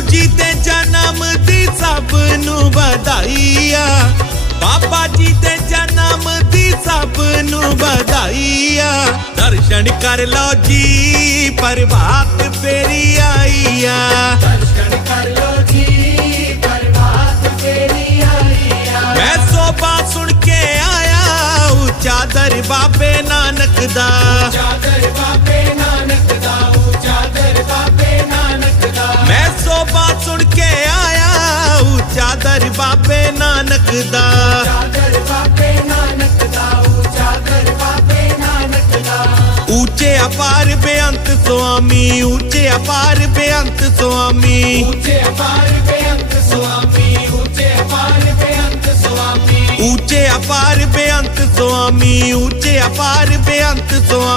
ਜੀ ਦੇ ਜਨਮ ਦੀ ਸਭ ਨੂੰ ਵਧਾਈ ਆ ਬਾਬਾ ਜੀ ਦੇ ਜਨਮ ਦੀ ਸਭ ਨੂੰ ਵਧਾਈ ਆ ਦਰਸ਼ਨ ਕਰ ਲਓ ਜੀ ਪ੍ਰਭਾਤ ਫੇਰੀ ਆਈ ਆ ਦਰਸ਼ਨ ਕਰ ਲੋ ਜੀ ਪ੍ਰਭਾਤ ਫੇਰੀ ਆਈ ਆ ਮੈਂ ਸੋਭਾ ਸੁਣ ਕੇ ਆਇਆ ਉੱਚਾ ਦਰ ਬਾਬੇ ਨਾਨਕ ਦਾ। ਸੁਣ ਕੇ ਆਇਆ ਉੱਚਾ ਦਰ ਬਾਬੇ ਨਾਨਕ ਦਾ। ਚਾਦਰ ਬਾਬੇ ਨਾਨਕ ਦਾ ਉਹ ਚਾਦਰ ਬਾਬੇ ਨਾਨਕ ਦਾ। ਉੱਚੇ ਅਪਾਰ ਬੇਅੰਤ ਸੁਆਮੀ ਉੱਚੇ ਅਪਾਰ ਬੇਅੰਤ ਸੁਆਮੀ। ਉੱਚੇ ਅਪਾਰ ਬੇਅੰਤ ਸੁਆਮੀ ਉੱਚੇ ਅਪਾਰ ਬੇਅੰਤ ਸੁਆਮੀ। ਉੱਚੇ ਅਪਾਰ ਬੇਅੰਤ ਸੁਆਮੀ ਉੱਚੇ ਅਪਾਰ ਬੇਅੰਤ ਸੁਆਮੀ।